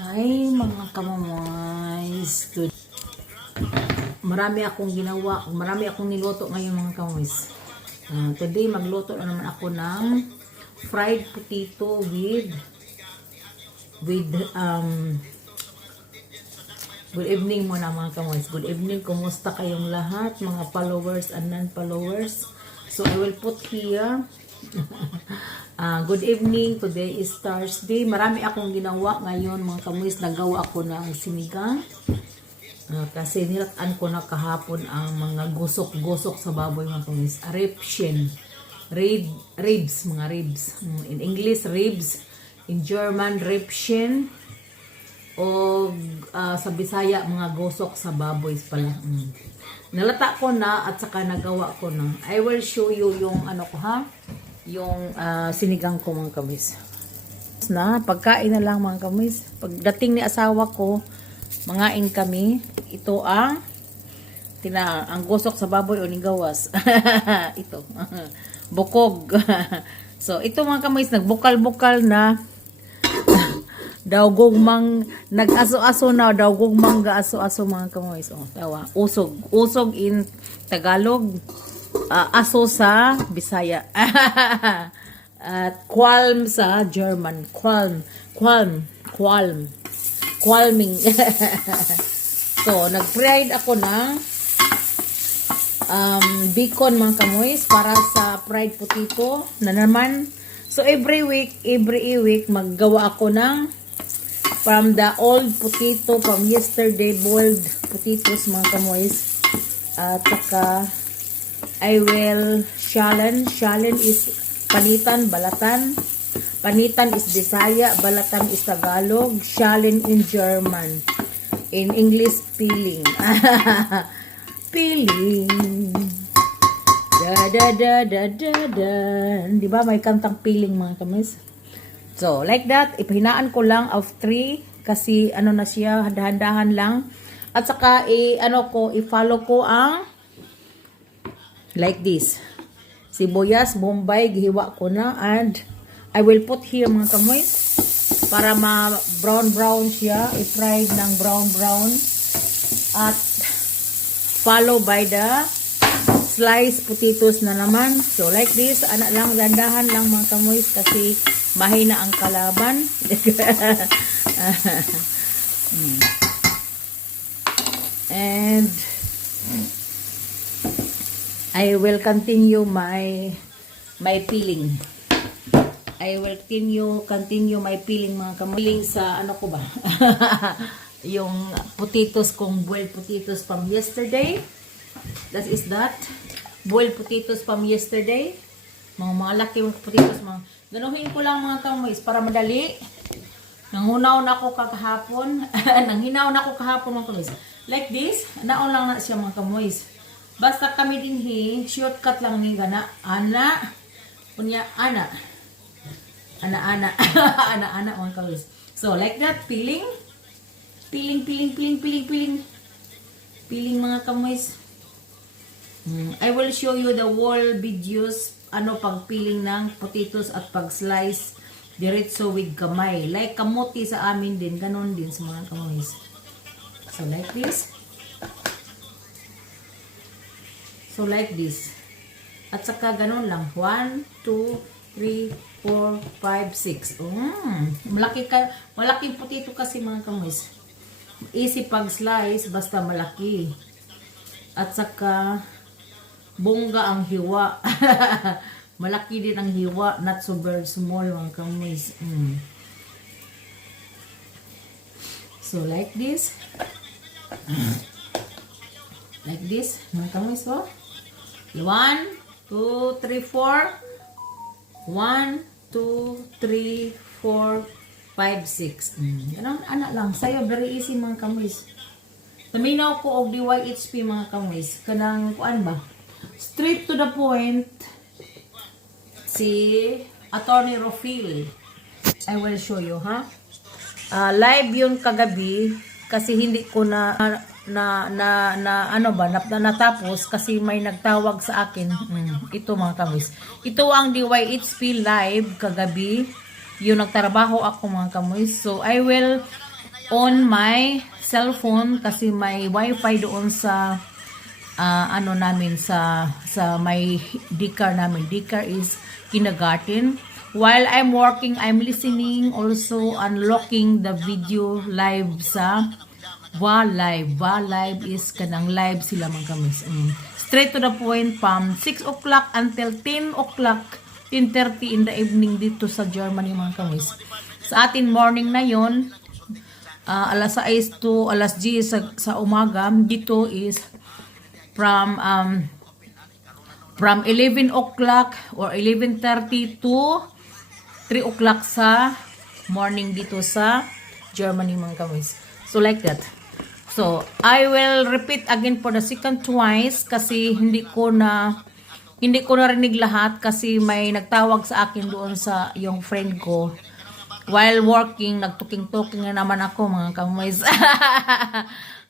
Hi mga kamamoys. Marami akong ginawa, marami akong niluto ngayon mga kamamoys. Today magluto na naman ako ng fried potato with good evening muna mga kamamoys. Good evening, kumusta kayong lahat mga followers and non-followers. So I will put here good evening, today is Thursday. Marami akong ginawa ngayon mga kamuis. Nagawa ako ng sinigang. Kasi nilatan ko na kahapon ang mga gusok-gusok sa baboy mga kamuis. Ribs, mga ribs. In English, ribs. In German, Rippchen. O sa Bisaya, mga gusok sa baboy pala. Nalata ko na at saka nagawa ko na. I will show you yung ano ko ha. Yung sinigang ko mga kamis. Na pagkain na lang mga kamis. Pagdating ni asawa ko, mangain kami. Ito ang ang gusok sa baboy o nigawas. Ito. Bukog. So ito mga kamis, nagbukal-bukal na daw gugmang nag-aso-aso na daw gugmang ga-aso-aso mga kamis. Oh, tawa. Usog in Tagalog. Aso sa Bisaya. At qualm sa German. Qualming. So, nag-fried ako ng bacon mga kamoys para sa fried potato na naman. So, every week maggawa ako ng from the old potato from yesterday boiled potatoes mga kamoys. At saka I will shalen. Shalen is panitan, balatan. Panitan is Bisaya, balatan is Tagalog. Shalen in German. In English, peeling. Peeling. Da. Di ba may kantang peeling mga kamis? So, like that, ipahinaan ko lang of 3 kasi ano na siya, handa-handahan lang. At saka i-follow ko ang like this. Sibuyas, bombay, gihiwa ko na. And I will put here mga kamoy para ma-brown siya. I-fried ng brown. At follow by the sliced potatoes na naman. So like this. Anak lang, dandahan lang mga kamoy kasi mahina ang kalaban. And I will continue my peeling. I will continue my peeling mga kamoy. Sa ano ko ba? Yung potatoes kong boiled potatoes from yesterday. That is that. Boiled potatoes from yesterday. Mga malaki mga potatoes. Ganuhin ko lang mga kamoy para madali. Nanghinaw na ako kahapon mga kamoy. Like this. Naon lang na siya mga kamoy. Basta kami din shortcut lang ni gana. Ana mga kawis. So like that, peeling mga kamoys. I will show you the whole videos pag peeling ng potatoes at pag slice diretso with kamay. Like kamote sa amin din, ganon din sa mga kamoys. So like this. So like this. At saka ganun lang. 1, 2, 3, 4, 5, 6. Malaking potato kasi mga kamoys. Easy pag slice basta malaki. At saka bongga ang hiwa. Malaki din ang hiwa, not so very small mga kamoys. So like this. Like this mga kamoys. So 1, 2, 3, 4. 1, 2, 3, 4, 5, 6. Ganun, anak lang. Sa'yo, very easy mga kamoys. Taminaw ko og DYHP mga kamoys. Kanang, kuan ba? Straight to the point. Si Attorney Rofil. I will show you, ha? Live yun kagabi. Kasi hindi ko natapos kasi may nagtawag sa akin. Ito mga kamoys. Ito ang DYHP live kagabi. Yung nagtrabaho ako mga kamoys. So I will on my cellphone kasi may wifi doon sa ano namin sa may daycare namin. Daycare is kindergarten. While I'm working, I'm listening, also unlocking the video live sa Live. Live is kanang live sila mga kamis. Straight to the point from 6 o'clock until 10 o'clock, 10:30 in the evening dito sa Germany mga kamis. Sa atin morning na yon, alas 6 to alas 10 sa umaga. Dito is from 11 o'clock or 11:30 to 3 o'clock sa morning dito sa Germany mga kamis. So like that. So I will repeat again for the second twice kasi hindi ko na rinig lahat kasi may nagtawag sa akin doon sa yung friend ko. While working, nagtuking-tuking na naman ako mga kamoys.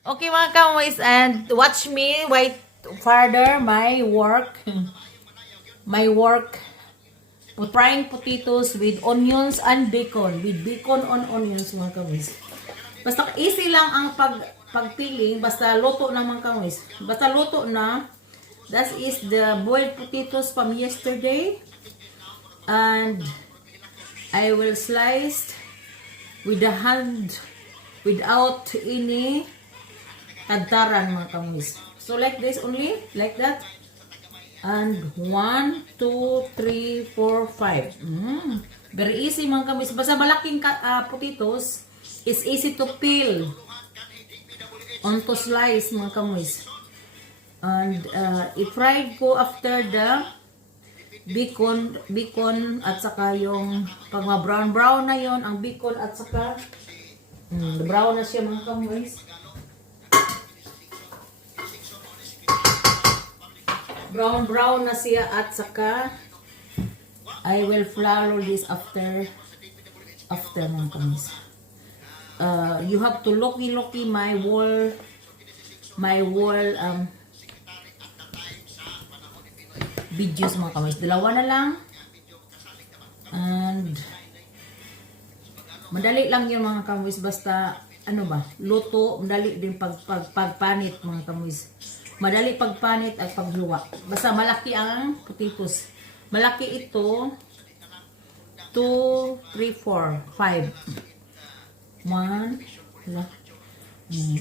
Okay mga kamoys, and watch me wait further my work. Frying potatoes with onions and bacon. With bacon on onions mga kamoys. Basta easy lang ang pagpiling, basta luto na mga kamoys. Basta luto na. That is the boiled potatoes from yesterday. And I will slice with the hand without any kadtaran mga kamoys. So like this only, like that. And 1, 2, 3, 4, 5. Very easy mga kamoys. Basta malaking potatoes, it's easy to peel onto slice mga kamoys. And i-fried ko after the bacon at saka yung pag ma-brown na yon ang bacon at saka brown na siya mga kamoys. Brown na siya at saka I will flour this after mga kamoys. You have to look my wall videos mga kamoys. Dalawa na lang. And madali lang yun mga kamoys. Basta ano ba, luto, madali din pagpanit mga kamoys. Madali pagpanit at pagluwa. Basta malaki ang potatoes. Malaki ito. 2, 3, 4, 5. 1,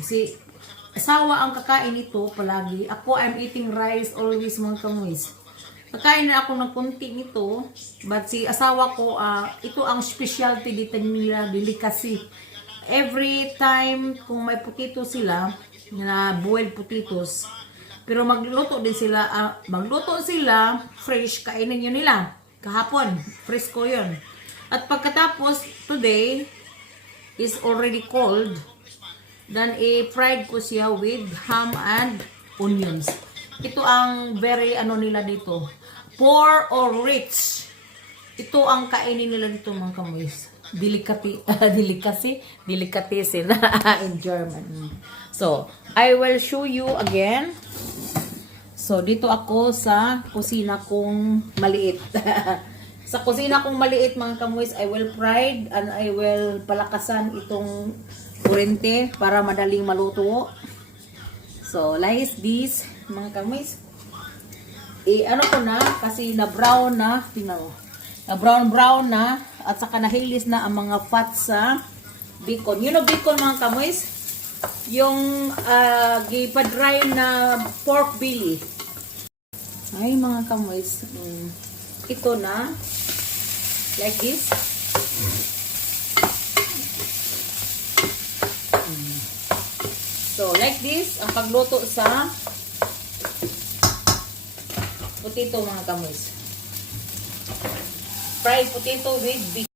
si asawa ang kakain nito palagi. Ako, I'm eating rice always mga kamoys. Kakain na ako ng konti nito, but si asawa ko, ito ang specialty dito nila, delicacy. Every time kung may potato sila, na boiled potatoes, pero magluto sila, fresh, kainin yun nila. Kahapon, fresh ko yun. At pagkatapos, today, is already cold, then i-fried ko siya with ham and onions. Ito ang very nila dito, poor or rich, ito ang kainin nila dito mga kamoys. Delicatessen in German. So I will show you again. So dito ako sa kusina kong maliit. Sa kusina kong maliit mga kamoys, I will fried and I will palakasan itong kurente para madaling maluto. So, like this mga kamoys. Ano ko na, kasi na-brown na, tingnan mo. Na-brown na, at saka nahilis na ang mga fat sa bacon. You know bacon mga kamoys? Yung gipa-dry na pork belly. Ay mga kamoys, ito na. Like this. So, like this, ang pagluto sa potato mga kamoys. Fried potato with bacon.